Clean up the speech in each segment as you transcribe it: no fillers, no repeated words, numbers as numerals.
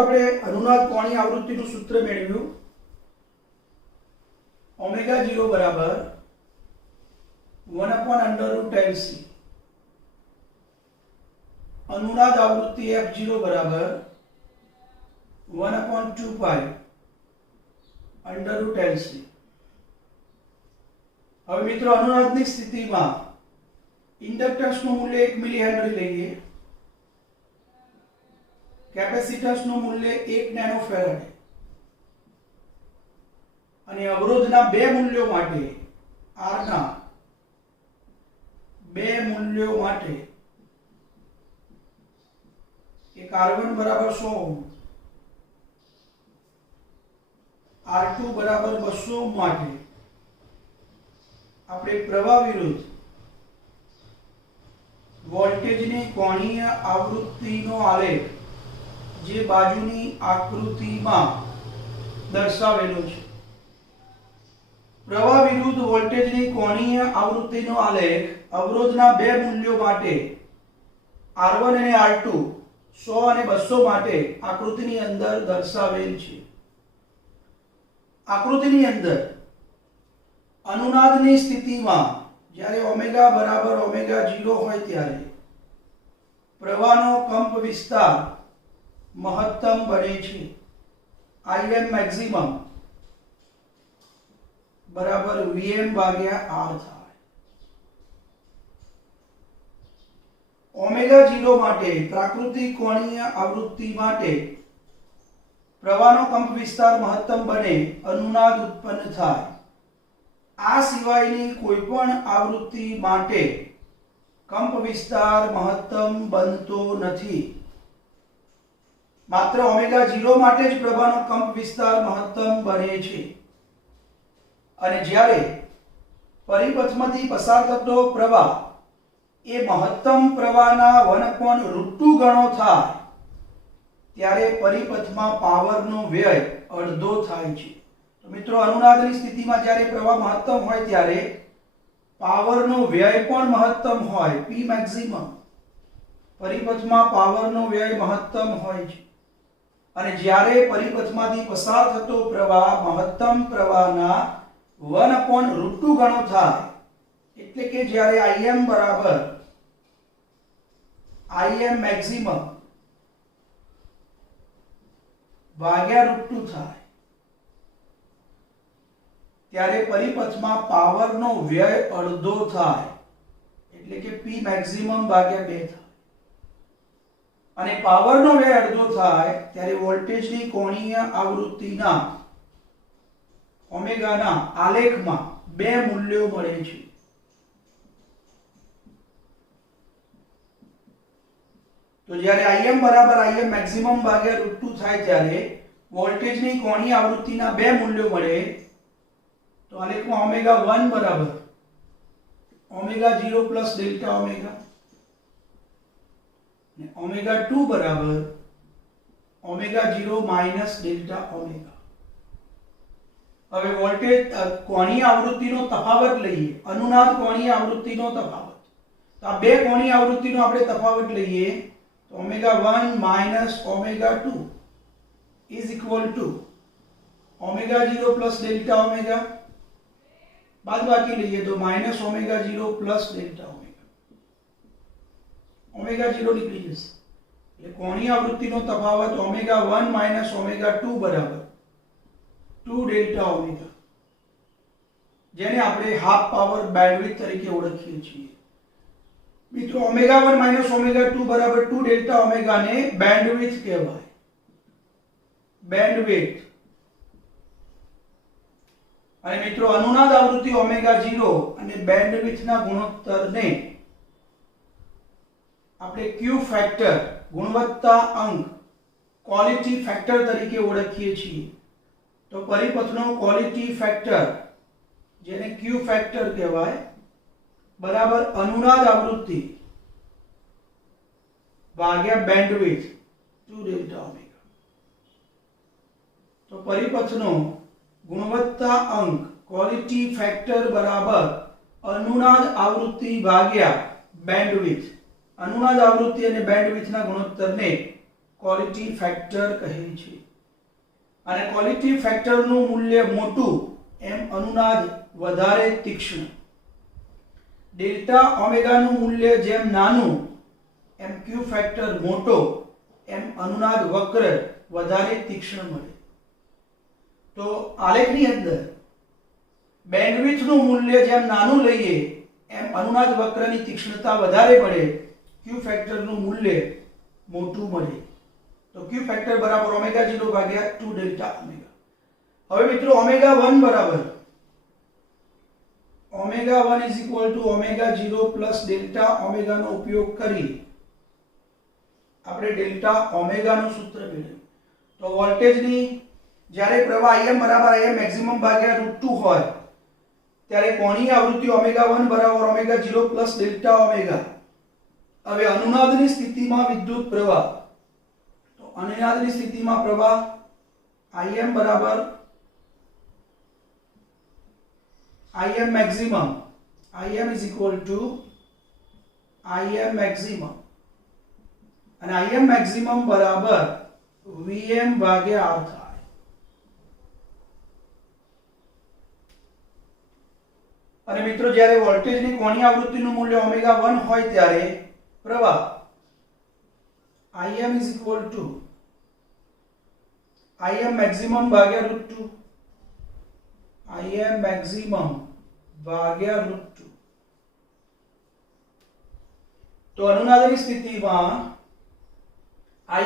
આપણે અનુનાદ કોણીય આવૃત્તિનું સૂત્ર મેળવ્યું ઓમેગા 0 બરાબર 1/√LC, अनुनाद आवृत्ति f0 बराबर 1/2π√LC। હવે મિત્રો अनुनादની સ્થિતિમાં ઇન્ડક્ટન્સનું મૂલ્ય 1 મિલી હેનરી લઈએ, કેપેસિટન્સનું મૂલ્ય 1 નેનો ફેરાડ અને અવરોધના બે મૂલ્યો માટે R ના બે મૂલ્યો માટે एक R1 बराबर 100 ओम, R2 बराबर 200 ओम માટે આપણે પ્રવાહ વિરુદ્ધ વોલ્ટેજની કોણીય આવૃત્તિનો આલેખ જે બાજુની આકૃતિમાં દર્શાવેલો છે। પ્રવાહ વિરુદ્ધ વોલ્ટેજની કોણીય આવૃત્તિનો આલેખ અવરોધના બે મૂલ્યો માટે R1 અને R2 100 અને 200 માટે આકૃતિની અંદર દર્શાવેલ છે। આકૃતિની અંદર अनुनादની સ્થિતિમાં જ્યારે ઓમેગા બરાબર ઓમેગા 0 હોય ત્યારે પ્રવાહનો કંપ વિસ્તાર મહત્તમ બને છે। Im મેક્સિમમ બરાબર Vm ભાગ્યા R થાય। ओमेगा 0 માટે પ્રાકૃતિક કોણીય આવૃત્તિ માટે પ્રવાહનો કંપ વિસ્તાર મહત્તમ બને अनुनाद ઉત્પન્ન થાય। આ સિવાયની કોઈપણ આવૃત્તિ માટે કંપ વિસ્તાર મહત્તમ બનતો નથી। માત્ર ઓમેગા 0 માટે જ પ્રવાહનો કંપ વિસ્તાર મહત્તમ બને છે અને જ્યારે પરિપથમાંથી પસાર થતો પ્રવાહ એ મહત્તમ પ્રવાહના 1/√2 ગણો થાય ત્યારે પરિપથમાં પાવરનો વ્યય અડધો થાય છે। તો મિત્રો अनुनादની સ્થિતિમાં જ્યારે પ્રવાહ મહત્તમ હોય ત્યારે પાવરનો વ્યય પણ મહત્તમ હોય, P મેક્સિમમ। પરિપથમાં પાવરનો વ્યય મહત્તમ હોય છે અને જ્યારે પરિપથમાંથી પસાર થતો પ્રવાહ મહત્તમ પ્રવાહના 1/√2 ગણો થાય એટલે કે જ્યારે Im બરાબર Im મેક્સિમમ ભાગ્યા √2 થાય ત્યારે પરિપથમાં પાવરનો વ્યય અડધો થાય એટલે કે P મેક્સિમમ ભાગ્યા 2 થાય અને પાવરનો વ્યય અડધો થાય ત્યારે વોલ્ટેજની કોણીય આવૃત્તિના ઓમેગાના આલેખમાં બે મૂલ્યો મળે છે। तो જ્યારે Im બરાબર Im મેક્સિમમ ભાગ્યા √2 થાય ત્યારે વોલ્ટેજની કોણીય આવૃત્તિના બે મૂલ્યો મળે। તો આલેખમાં ઓમેગા 1 બરાબર ઓમેગા 0 પ્લસ ડેલ્ટા ઓમેગા અને ઓમેગા 2 બરાબર ઓમેગા 0 માઈનસ ડેલ્ટા ઓમેગા। હવે વોલ્ટેજ કોણીય આવૃત્તિનો તફાવત લઈએ, अनुनाद કોણીય આવૃત્તિનો તફાવત। તો આ બે કોણીય આવૃત્તિનો આપણે તફાવત લઈએ तो omega 1 minus omega 2 is equal to omega 0 plus delta omega, बाद बाकी लिए तो minus omega 0 plus delta omega. Omega 0 निकली जैसे એટલે કોણીય આવૃત્તિનો તફાવત ઓમેગા 1 માઈનસ ઓમેગા 2 બરાબર 2 ડેલ્ટા ઓમેગા, જેને આપણે હાફ પાવર બેન્ડવિડ્થ તરીકે ઓળખીએ છીએ। મિત્રો ओमेगा 1 माइनस ओमेगा 2 बराबर 2 डेल्टा ओमेगा ने बैंडविड्थ कहेवाय। बैंडविड्थ અને મિત્રો अनुनाद आवृत्ति ओमेगा 0 અને બેન્ડવિડ્થના ગુણોત્તરને આપણે Q ફેક્ટર ગુણવત્તા અંક ક્વોલિટી ફેક્ટર તરીકે ઓળખીએ છીએ। તો પરિપથનો ક્વોલિટી ફેક્ટર જેને Q ફેક્ટર કહેવાય बराबर अनुनाद आवृत्ति भाग्या बैंडविड्थ 2 डेल्टा ओमेगा। तो परिपथनो गुणवत्ता अंक क्वॉलिटी फैक्टर बराबर अनुनाद आवृत्ति भाग्या बैंडविड्थ। अनुनाद आवृत्ति અને બેન્ડવિડ્થના ગુણોત્તરને ક્વોલિટી ફેક્ટર કહે છે અને ક્વોલિટી ફેક્ટરનું મૂલ્ય મોટું એમ અનુનાદ વધારે તીક્ષ્ણ, ડેલ્ટા ઓમેગાનું મૂલ્ય જેમ નાનું એમ ક્યુ ફેક્ટર મોટો એમ અનુનાદ વક્ર વધારે તીક્ષ્ણ મળે. તો આલેખની અંદર બેન્ડવિડ્થનું મૂલ્ય જેમ નાનું લઈએ એમ અનુનાદ વક્રની તીક્ષ્ણતા વધારે મળે, ક્યુ ફેક્ટરનું મૂલ્ય મોટું મળે. તો ક્યુ ફેક્ટર બરાબર ઓમેગા 0 ભાગ્યા 2 ડેલ્ટા ઓમેગા. હવે મિત્રો ઓમેગા 1 બરાબર omega 1 is equal to omega 0 plus delta ઓમેગાનો ઉપયોગ કરી આપણે ડેલ્ટા ઓમેગાનું સૂત્ર મેળવ્યું. તો વોલ્ટેજની જ્યારે પ્રવાહ Im બરાબર Im મેક્સિમમ ભાગ્યા √2 હોય ત્યારે કોણીય આવૃત્તિ ઓમેગા 1 બરાબર ઓમેગા 0 પ્લસ ડેલ્ટા ઓમેગા. હવે અનુનાદની સ્થિતિમાં વિદ્યુત પ્રવાહ, તો અનુનાદની સ્થિતિમાં પ્રવાહ Im બરાબર Im maximum, Im is equal to Im maximum અને Im maximum બરાબર Vm ભાગ્યા R થાય. અને મિત્રો જ્યારે વોલ્ટેજની કોણીય આવૃત્તિનું મૂલ્ય ઓમેગા 1 હોય ત્યારે પ્રવાહ Im is equal to Im maximum ભાગ્યા √2, Im maximum ભાગ્યા √2. તો અનુનાદની સ્થિતિમાં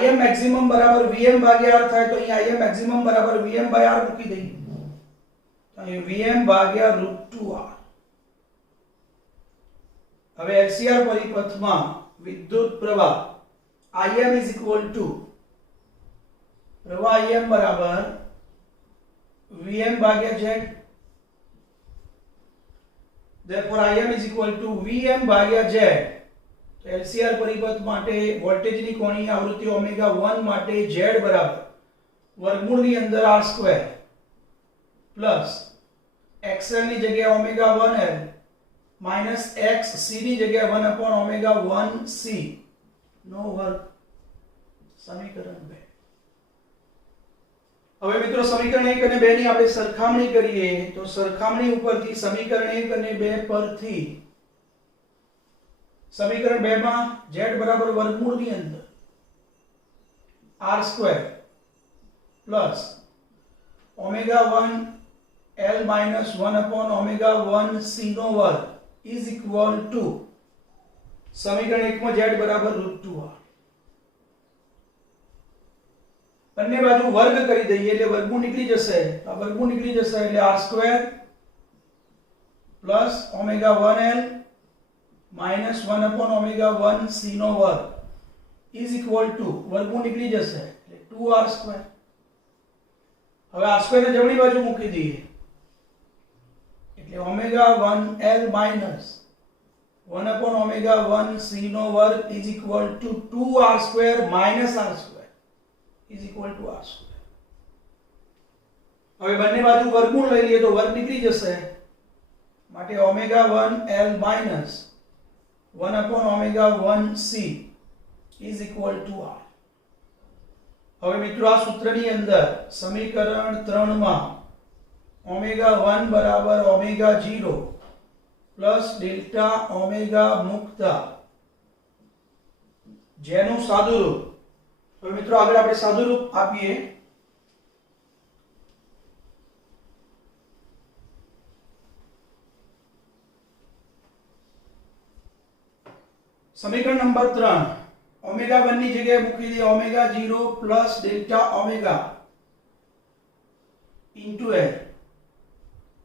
Im maximum બરાબર Vm ભાગ્યા R થાય. તો અહીં Im maximum બરાબર Vm ભાગ્યા R મૂકી દઈએ. તો અહીં Vm ભાગ્યા √2R. હવે LCR પરિપથમાં વિદ્યુત પ્રવાહ Im is equal to પ્રવાહ Im બરાબર Vm ભાગ્યા Z. therefore Im is equal to Vm ભાગ્યા Z. તો LCR પરિપથ માટે વોલ્ટેજની કોણીય આવૃત્તિ ઓમેગા 1 માટે Z બરાબર વર્ગમૂળની અંદર R² પ્લસ XL ની જગ્યાએ ઓમેગા 1L માઈનસ XC ની જગ્યાએ 1 અપોન ઓમેગા 1C નો વર્ગ. સમીકરણ 2. હવે મિત્રો સમીકરણ 1 અને 2 ની આપણે સરખામણી કરીએ તો સરખામણી ઉપરથી સમીકરણ 1 અને 2 પરથી સમીકરણ 2 માં z બરાબર વર્ગમૂળની અંદર r² plus omega 1 l minus 1 upon omega 1 c નો વર્ગ ઇઝ ઇક્વલ ટુ સમીકરણ 1 માં z બરાબર √2r. બંને બાજુ વર્ગ કરી દઈએ એટલે વર્ગમૂળ નીકળી જશે. આ વર્ગમૂળ નીકળી જશે એટલે r² plus omega 1l minus 1 upon omega 1 c નો વર્ગ ઇઝ ઇક્વલ ટુ વર્ગમૂળ નીકળી જશે એટલે 2r². હવે r² ને જમણી બાજુ મૂકી દઈએ એટલે omega 1l minus 1 upon omega 1 c નો વર્ગ is equal two 2r² minus r² is equal two r². હવે બંને બાજુ વર્ગમૂળ લઈ લઈએ તો વર્ગ નીકળી જશે માટે omega 1l minus 1 upon omega 1c is equal to r. હવે મિત્રો આ સૂત્રની અંદર સમીકરણ 3 માં ઓમેગા 1 બરાબર ઓમેગા 0 પ્લસ ડેલ્ટા ઓમેગા મુકતા જેનું સાદુરૂપ. હવે મિત્રો આગળ આપણે સાદુરૂપ આપીએ. સમીકરણ નંબર 3 ઓમેગા 1 ની જગ્યાએ મૂકી દઈએ omega 0 plus delta omega into l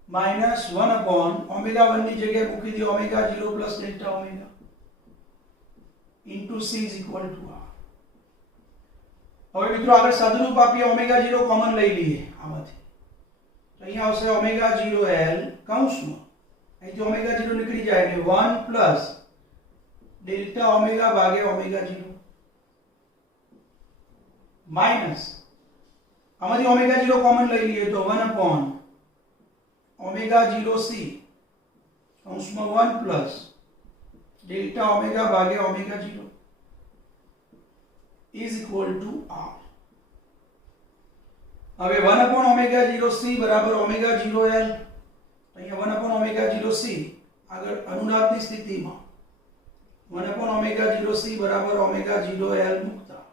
minus 1 upon omega 1 ની જગ્યાએ મૂકી દઈએ omega 0 plus delta omega into c is equal two r. હવે મિત્રો આગળ સાદુરૂપ આપીએ ઓમેગા 0 કોમન લઈ લઈએ આમાંથી તો અહીં આવશે ઓમેગા 0l કૌંસમાં અહીંથી ઓમેગા 0 નીકળી જાય એટલે 1 પ્લસ डेल्टा ओमेगा भागे ओमेगा 0 माइनस आमाथी ओमेगा 0 कॉमन लई लीए तो 1 upon omega 0 c अंशમાં 1 plus delta omega भागे omega 0 is equal to r. હવે 1 upon omega 0 c બરાબર omega 0 l. અહીંયા 1 upon omega 0 c આગળ અનુનાદની સ્થિતિમાં 1 upon omega 0 c બરાબર omega 0 l મૂકતા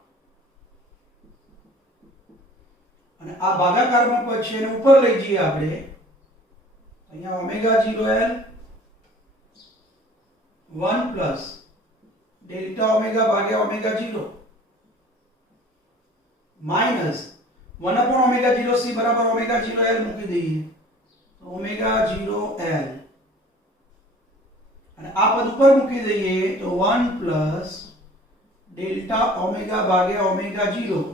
અને આ ભાગાકારમાં પદ છે એને ઉપર લઈ જઈએ આપણે. અહીંયા omega 0 l 1 plus delta omega ભાગ્યા omega 0 minus 1 upon omega 0 c બરાબર omega 0 l મૂકી દઈએ તો omega 0 l અને આ પદ ઉપર મૂકી દઈએ તો 1 plus delta omega ભાગ્યા omega 0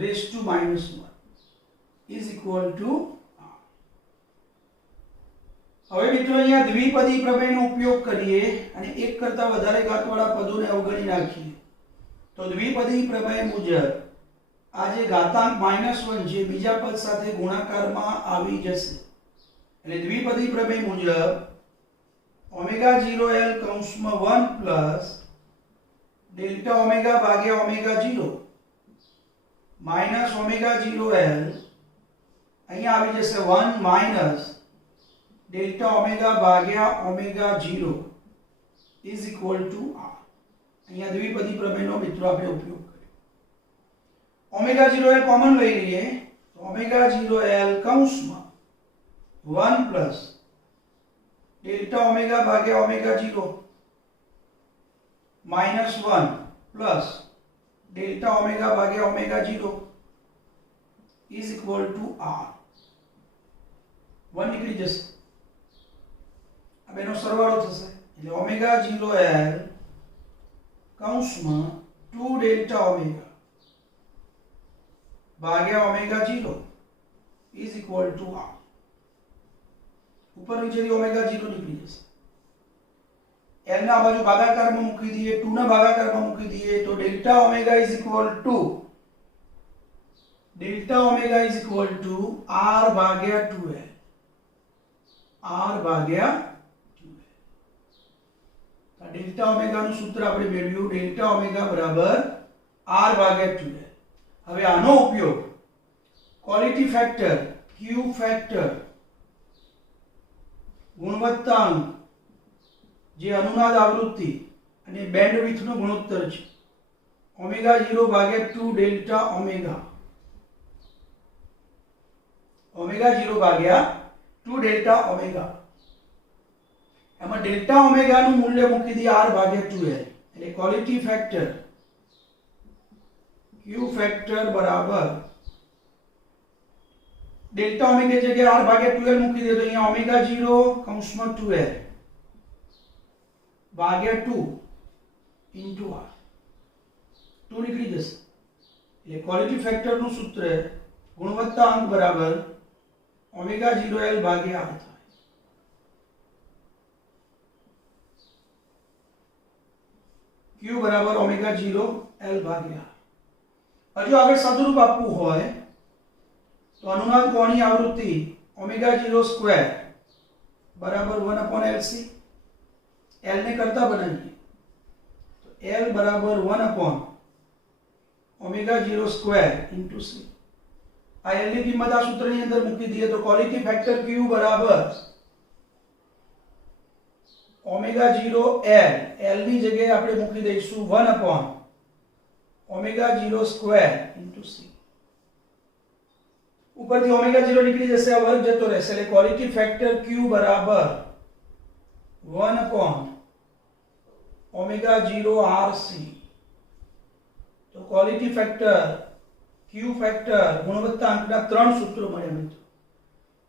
raised to minus 1 is equal to r. હવે મિત્રો અહીંયા દ્વિપદી પ્રમેયનો ઉપયોગ કરીએ અને એક કરતા વધારે ઘાતવાળા પદોને અવગણી નાખીએ તો દ્વિપદી પ્રમેય મુજબ આ જે ઘાતાંક -1 છે બીજા પદ સાથે ગુણાકારમાં આવી જશે. એટલે દ્વિપદી પ્રમેય મુજબ omega 0 l કૌંસમાં 1 plus delta omega ભાગ્યા omega 0 minus omega 0 l અહીંયા આવી જશે 1 minus delta omega ભાગ્યા omega 0 is equal to r. અહીંયા દ્વિપદી પ્રમેયનો મિત્રો આપણે ઉપયોગ કર્યો. omega 0 l કોમન લઈ લઈએ તો omega 0 l કૌંસમાં 1 plus delta omega ભાગ્યા omega 0 minus 1 plus delta omega ભાગ્યા omega 0 is equal to r. 1 નીકળી જશે આ બેનો સરવાળો થશે એટલે omega 0 l કૌંસમાં 2 delta omega ભાગ્યા omega 0 is equal to r. ઉપર નીચેથી ઓમેગા 0 નીકળી જશે. l ના બાજુ ભાગાકારમાં મૂકી દઈએ 2 ના ભાગાકારમાં મૂકી દઈએ તો delta omega is equal two r ભાગ્યા 2l. r ભાગ્યા 2l. આ ડેલ્ટા ઓમેગા નું સૂત્ર આપણે મેળવ્યું ડેલ્ટા ઓમેગા બરાબર r ભાગ્યા 2l. હવે આનો ઉપયોગ ક્વોલિટી ફેક્ટર q ફેક્ટર ગુણવત્તાંક જે અનુનાદ આવૃત્તિ અને બેન્ડવિડ્થનો ગુણોત્તર છે ઓમેગા 0 ભાગ્યા 2 ડેલ્ટા ઓમેગા ઓમેગા 0 ભાગ્યા 2 ડેલ્ટા ઓમેગા એમાં ડેલ્ટા ઓમેગા નું મૂલ્ય મૂકી દઈએ r ભાગ્યા 2l એટલે ક્વોલિટી ફેક્ટર q ફેક્ટર બરાબર डेल्टा ओमेगा जगह r भाग्या 2l મૂકી દે તો અહીંયા ઓમેગા 0 કૌંસમાં 2l ભાગ્યા 2 into r 2 નીકળી જશે એટલે ક્વોલિટી ફેક્ટર નું સૂત્ર ગુણવત્તાંક બરાબર ઓમેગા 0l ભાગ્યા r થાય. q બરાબર ઓમેગા 0l ભાગ્યા r. હજુ આગળ સદરૂપ આપવું હોય तो अनुनाद कोणीय आवृत्ति ओमेगा 0 स्क्वायर बराबर 1 अपॉन LC L ने करता बनाइए तो L बराबर 1 upon omega 0 square into C. आ L ની કિંમત આ સૂત્રની અંદર મૂકી દઈએ તો ક્વોલિટી ફેક્ટર Q બરાબર ઓમેગા 0 L ની જગ્યાએ આપણે મૂકી દઈશું 1 upon omega 0 square into C. ऊपर थी ओमेगा 0 निकली जैसे वर्ग जतो રહેશે એટલે ક્વોલિટી ફેક્ટર Q બરાબર 1 अपॉन ओमेगा 0 RC. तो क्वॉलिटी फैक्टर Q फैक्टर गुणवत्तांकના ત્રણ સૂત્રો મળ્યા મિત્રો.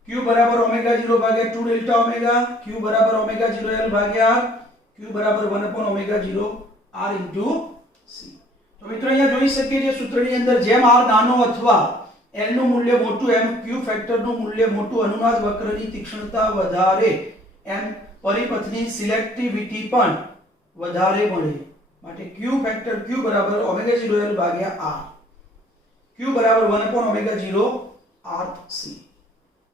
Q બરાબર ઓમેગા 0 ભાગ્યા 2 ડેલ્ટા ઓમેગા, Q બરાબર ઓમેગા 0 L ભાગ્યા R, Q બરાબર 1 upon omega 0 R into C. તો મિત્રો અહીંયા જોઈ શકીએ છીએ સૂત્રની અંદર જેમ R નાનો અથવા L નું મૂલ્ય મોટું એમ Q ફેક્ટર નું મૂલ્ય મોટું अनुनाद વક્રની તીક્ષ્ણતા વધારે એમ પરિપથની સિલેક્ટિવિટી પણ વધારે મળે માટે Q ફેક્ટર Q બરાબર ઓમેગા 0 L ભાગ્યા R, Q બરાબર 1 अपॉन ઓમેગા 0 RC.